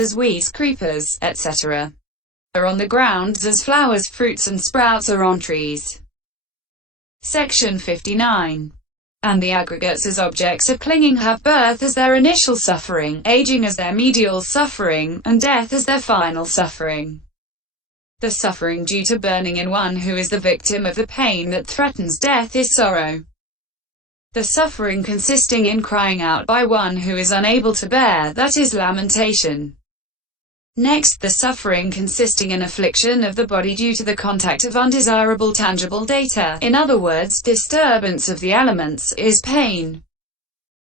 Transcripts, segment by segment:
as weeds, creepers, etc., are on the ground as flowers, fruits and sprouts are on trees. Section 59. And the aggregates as objects of clinging have birth as their initial suffering, aging as their medial suffering, and death as their final suffering. The suffering due to burning in one who is the victim of the pain that threatens death is sorrow. The suffering consisting in crying out by one who is unable to bear, that is lamentation. Next, the suffering consisting in affliction of the body due to the contact of undesirable tangible data, in other words, disturbance of the elements, is pain.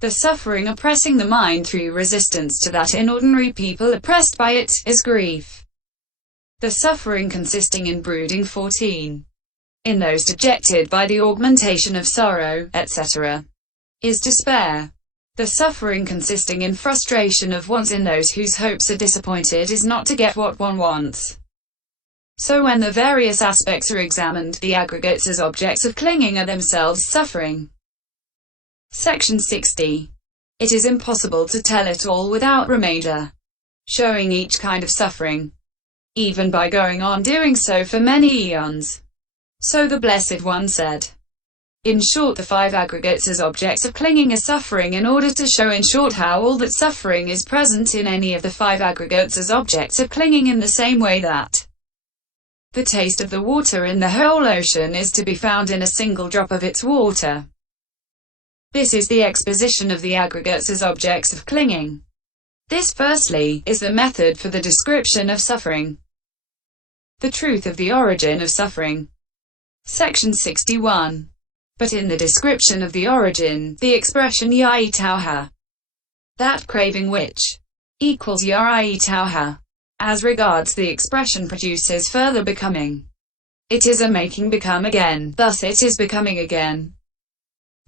The suffering oppressing the mind through resistance to that in ordinary people oppressed by it, is grief. The suffering consisting in brooding 14. In those dejected by the augmentation of sorrow, etc., is despair. The suffering consisting in frustration of wants in those whose hopes are disappointed is not to get what one wants. So when the various aspects are examined, the aggregates as objects of clinging are themselves suffering. Section 60. It is impossible to tell it all without remainder, showing each kind of suffering, even by going on doing so for many eons. So the Blessed One said. In short, the 5 aggregates as objects of clinging are suffering in order to show in short how all that suffering is present in any of the 5 aggregates as objects of clinging in the same way that the taste of the water in the whole ocean is to be found in a single drop of its water. This is the exposition of the aggregates as objects of clinging. This, firstly, is the method for the description of suffering. The truth of the origin of suffering. Section 61. But in the description of the origin, the expression yai tauha, that craving which equals yai tauha, as regards the expression produces further becoming. It is a making become again, thus it is becoming again.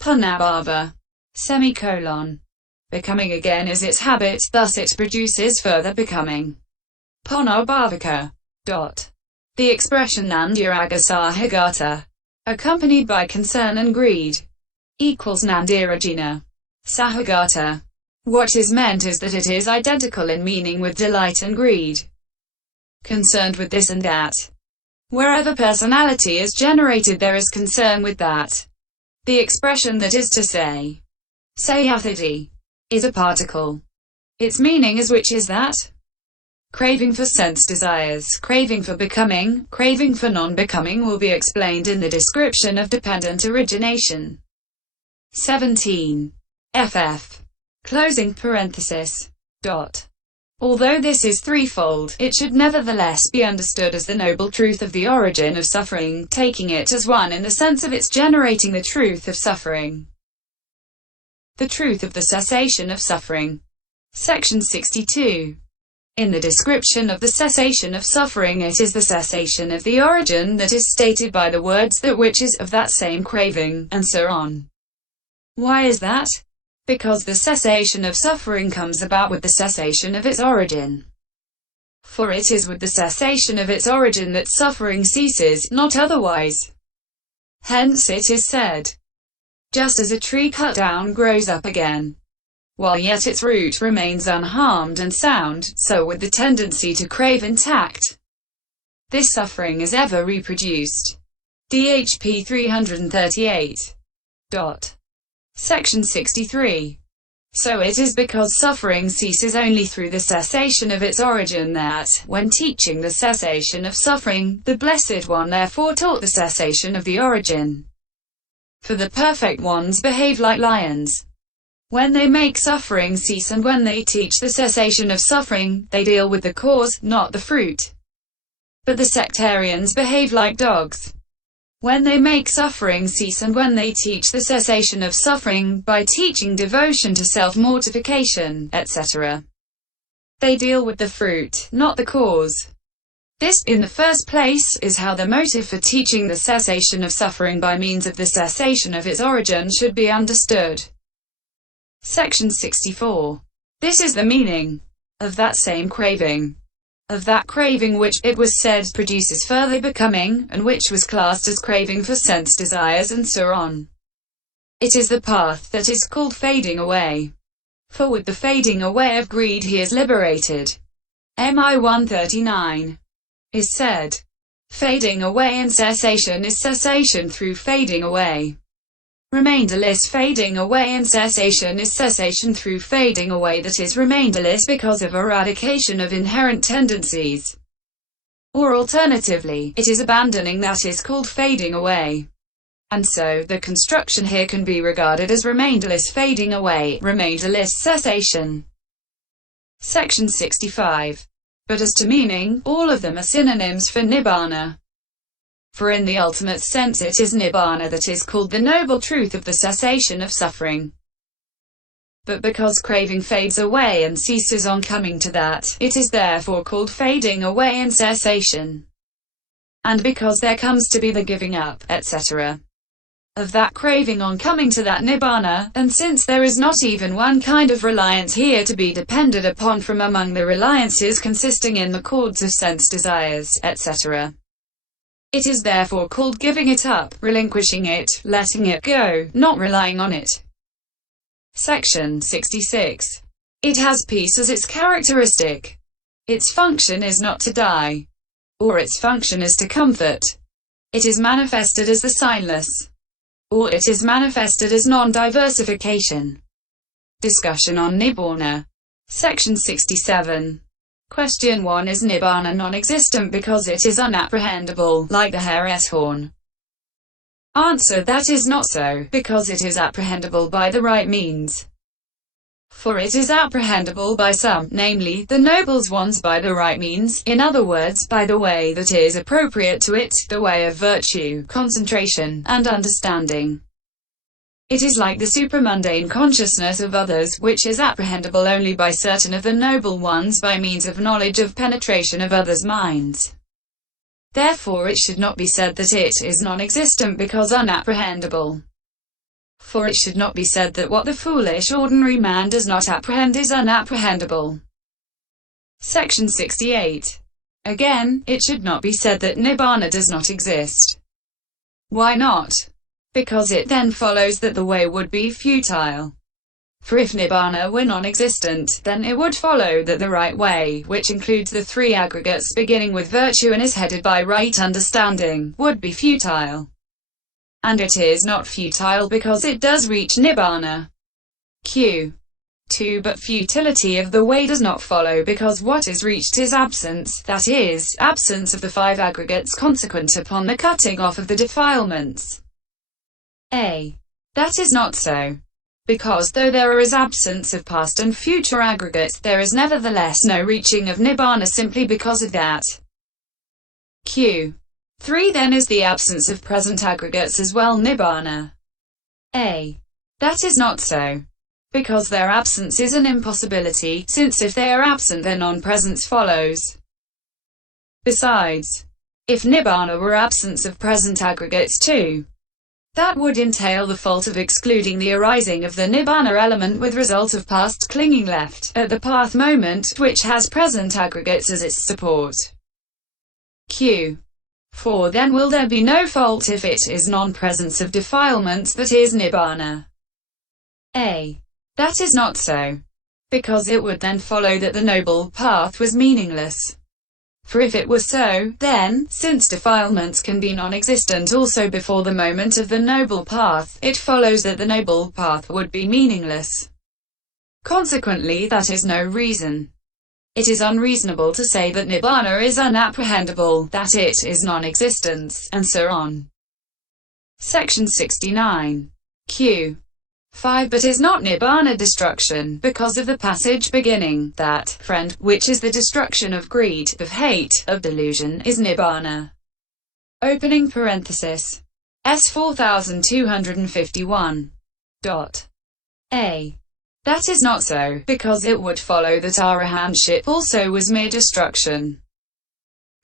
Punabhava, semicolon. Becoming again is its habit, thus it produces further becoming. Punabhavaka. The expression nandiraga sahagata, accompanied by concern and greed, equals nandirajina sahagata. What is meant is that it is identical in meaning with delight and greed, concerned with this and that. Wherever personality is generated, there is concern with that. The expression that is to say, sayathadi, is a particle. Its meaning is which is that. Craving for sense desires, craving for becoming, craving for non-becoming will be explained in the description of dependent origination. 17. ff. Closing parenthesis. Although this is threefold, it should nevertheless be understood as the noble truth of the origin of suffering, taking it as one in the sense of its generating the truth of suffering. The truth of the cessation of suffering. Section 62. In the description of the cessation of suffering, it is the cessation of the origin that is stated by the words that which is of that same craving, and so on. Why is that? Because the cessation of suffering comes about with the cessation of its origin. For it is with the cessation of its origin that suffering ceases, not otherwise. Hence it is said, just as a tree cut down grows up again, while yet its root remains unharmed and sound, so with the tendency to crave intact, this suffering is ever reproduced. DHP 338. Section 63. So it is because suffering ceases only through the cessation of its origin that, when teaching the cessation of suffering, the Blessed One therefore taught the cessation of the origin. For the perfect ones behave like lions. When they make suffering cease and when they teach the cessation of suffering, they deal with the cause, not the fruit. But the sectarians behave like dogs. When they make suffering cease and when they teach the cessation of suffering, by teaching devotion to self-mortification, etc., they deal with the fruit, not the cause. This, in the first place, is how the motive for teaching the cessation of suffering by means of the cessation of its origin should be understood. Section 64. This is the meaning of that same craving. Of that craving which, it was said, produces further becoming, and which was classed as craving for sense desires and so on. It is the path that is called fading away. For with the fading away of greed he is liberated. MI 139, is said. Fading away and cessation is cessation through fading away. Remainderless fading away and cessation is cessation through fading away that is remainderless because of eradication of inherent tendencies. Or alternatively, it is abandoning that is called fading away. And so, the construction here can be regarded as remainderless fading away, remainderless cessation. Section 65. But as to meaning, all of them are synonyms for nibbana. For in the ultimate sense it is nibbana that is called the noble truth of the cessation of suffering. But because craving fades away and ceases on coming to that, it is therefore called fading away and cessation. And because there comes to be the giving up, etc., of that craving on coming to that nibbana, and since there is not even one kind of reliance here to be depended upon from among the reliances consisting in the cords of sense desires, etc., it is therefore called giving it up, relinquishing it, letting it go, not relying on it. Section 66. It has peace as its characteristic. Its function is not to die, or its function is to comfort. It is manifested as the signless, or it is manifested as non-diversification. Discussion on Nibbana. Section 67. Question 1. Is Nibbana non-existent because it is unapprehendable, like the hare's horn? Answer. That is not so, because it is apprehendable by the right means. For it is apprehendable by some, namely, the noble ones by the right means, in other words, by the way that is appropriate to it, the way of virtue, concentration, and understanding. It is like the supramundane consciousness of others, which is apprehendable only by certain of the noble ones by means of knowledge of penetration of others' minds. Therefore it should not be said that it is non-existent because unapprehendable. For it should not be said that what the foolish ordinary man does not apprehend is unapprehendable. Section 68. Again, it should not be said that Nibbana does not exist. Why not? Because it then follows that the way would be futile. For if Nibbana were non-existent, then it would follow that the right way, which includes the three aggregates beginning with virtue and is headed by right understanding, would be futile. And it is not futile because it does reach Nibbana. Q. 2. But futility of the way does not follow because what is reached is absence, that is, absence of the five aggregates consequent upon the cutting off of the defilements. A. That is not so. Because though there is absence of past and future aggregates, there is nevertheless no reaching of Nibbana simply because of that. Q. 3. Then is the absence of present aggregates as well Nibbana. A. That is not so. Because their absence is an impossibility, since if they are absent then non-presence follows. Besides, if Nibbana were absence of present aggregates too, that would entail the fault of excluding the arising of the Nibbana element with result of past clinging left at the path moment, which has present aggregates as its support. Q. 4. Then will there be no fault if it is non-presence of defilements that is Nibbana. A. That is not so. Because it would then follow that the noble path was meaningless. For if it were so, then, since defilements can be non-existent also before the moment of the noble path, it follows that the noble path would be meaningless. Consequently, that is no reason. It is unreasonable to say that Nibbana is unapprehendable, that it is non-existence, and so on. Section 69. Q. 5. But is not Nibbana destruction, because of the passage beginning, that, friend, which is the destruction of greed, of hate, of delusion, is Nibbana. Opening parenthesis. S 4251. A. That is not so, because it would follow that arahantship also was mere destruction.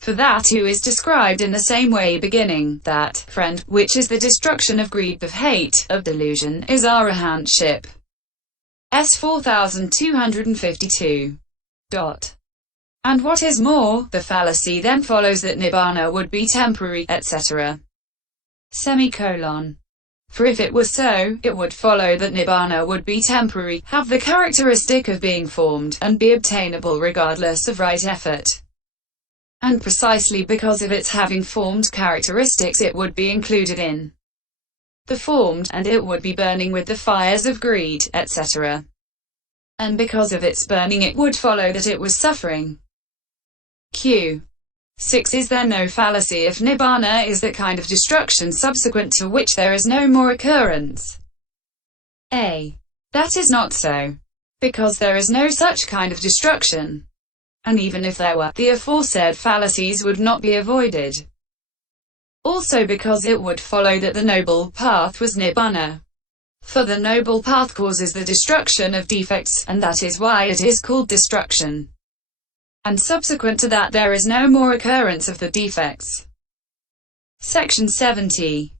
For that who is described in the same way beginning, that, friend, which is the destruction of greed, of hate, of delusion, is arahantship. S 4252. And what is more, the fallacy then follows that Nibbana would be temporary, etc. Semicolon. For if it were so, it would follow that nibbana would be temporary, have the characteristic of being formed, and be obtainable regardless of right effort. And precisely because of its having formed characteristics it would be included in the formed, and it would be burning with the fires of greed, etc. And because of its burning it would follow that it was suffering. Q. 6. Is there no fallacy if nibbana is that kind of destruction subsequent to which there is no more occurrence? A. That is not so. Because there is no such kind of destruction. And even if there were, the aforesaid fallacies would not be avoided. Also because it would follow that the noble path was nibbana. For the noble path causes the destruction of defects, and that is why it is called destruction. And subsequent to that there is no more occurrence of the defects. Section 70.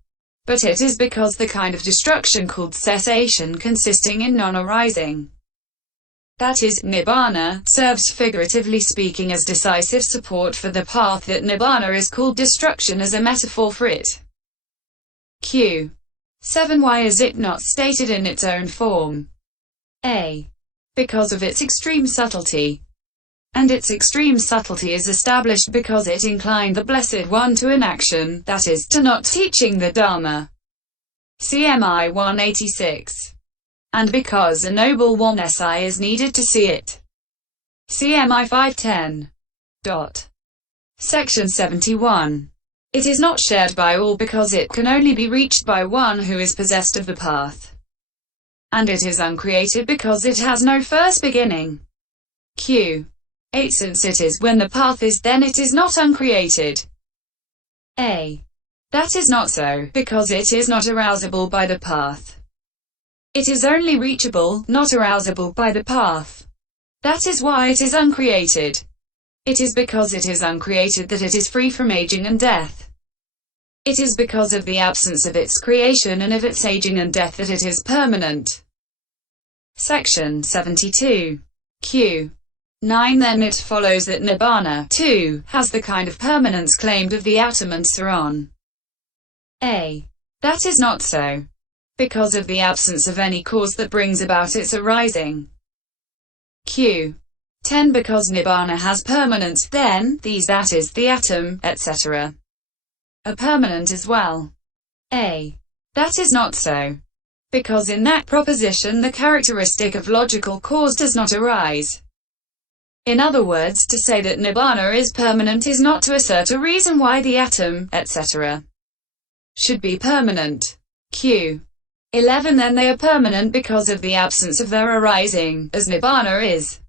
But it is because the kind of destruction called cessation consisting in non-arising, that is, nibbana, serves figuratively speaking as decisive support for the path that nibbana is called destruction as a metaphor for it. Q. 7. Why is it not stated in its own form? A. Because of its extreme subtlety. And its extreme subtlety is established because it inclined the Blessed One to inaction, that is, to not teaching the Dharma. CMI 186. And because a noble one SI is needed to see it. CMI 510. Section 71. It is not shared by all because it can only be reached by one who is possessed of the path. And it is uncreated because it has no first beginning. Q. 8. Since it is when the path is, then it is not uncreated. A. That is not so, because it is not arousable by the path. It is only reachable, not arousable by the path. That is why it is uncreated. It is because it is uncreated that it is free from aging and death. It is because of the absence of its creation and of its aging and death that it is permanent. Section 72. Q. 9. Then it follows that nibbana, too, has the kind of permanence claimed of the atom and so on. A. That is not so. Because of the absence of any cause that brings about its arising. Q. 10. Because nibbana has permanence, then, these that is, the atom, etc. are permanent as well. A. That is not so. Because in that proposition the characteristic of logical cause does not arise. In other words, to say that nibbana is permanent is not to assert a reason why the atom, etc. should be permanent. Q. 11. Then they are permanent because of the absence of their arising, as nibbana is.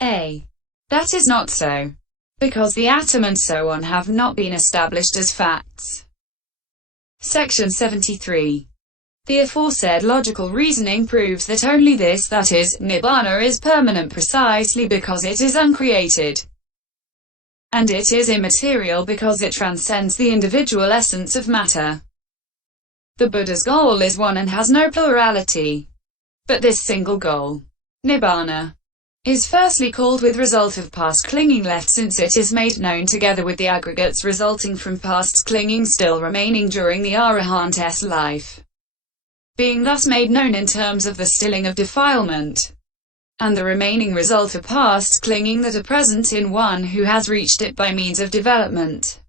A. That is not so. Because the atom and so on have not been established as facts. Section 73. The aforesaid logical reasoning proves that only this, that is, nibbana is permanent precisely because it is uncreated. And it is immaterial because it transcends the individual essence of matter. The Buddha's goal is one and has no plurality. But this single goal, nibbana, is firstly called with result of past clinging left since it is made known together with the aggregates resulting from past clinging still remaining during the Arahant's life, being thus made known in terms of the stilling of defilement, and the remaining result of past clinging that are present in one who has reached it by means of development.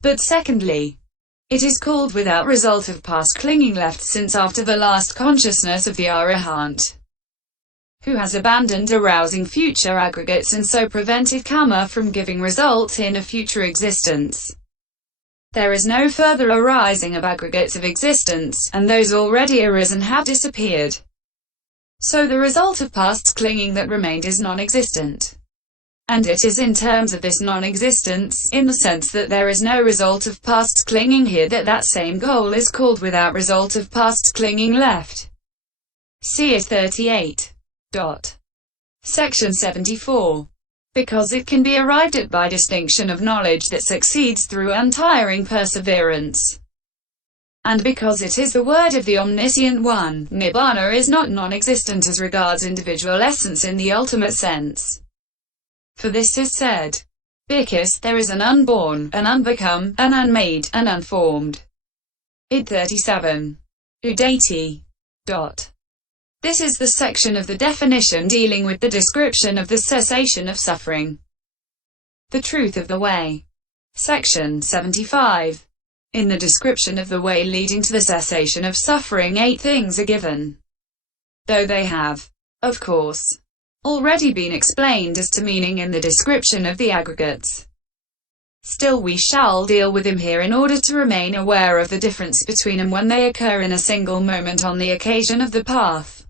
But secondly, it is called without result of past clinging left since after the last consciousness of the Arahant, who has abandoned arousing future aggregates and so prevented karma from giving result in a future existence, there is no further arising of aggregates of existence, and those already arisen have disappeared. So the result of past clinging that remained is non-existent. And it is in terms of this non-existence, in the sense that there is no result of past clinging here, that that same goal is called without result of past clinging left. See it 38. Section 74. Because it can be arrived at by distinction of knowledge that succeeds through untiring perseverance. And because it is the word of the Omniscient One, nibbana is not non-existent as regards individual essence in the ultimate sense. For this is said, because there is an unborn, an unbecome, an unmade, an unformed. Id 37. Udati. This is the section of the definition dealing with the description of the cessation of suffering. The truth of the way. Section 75. In the description of the way leading to the cessation of suffering, 8 things are given. Though they have, of course, already been explained as to meaning in the description of the aggregates, still we shall deal with them here in order to remain aware of the difference between them when they occur in a single moment on the occasion of the path.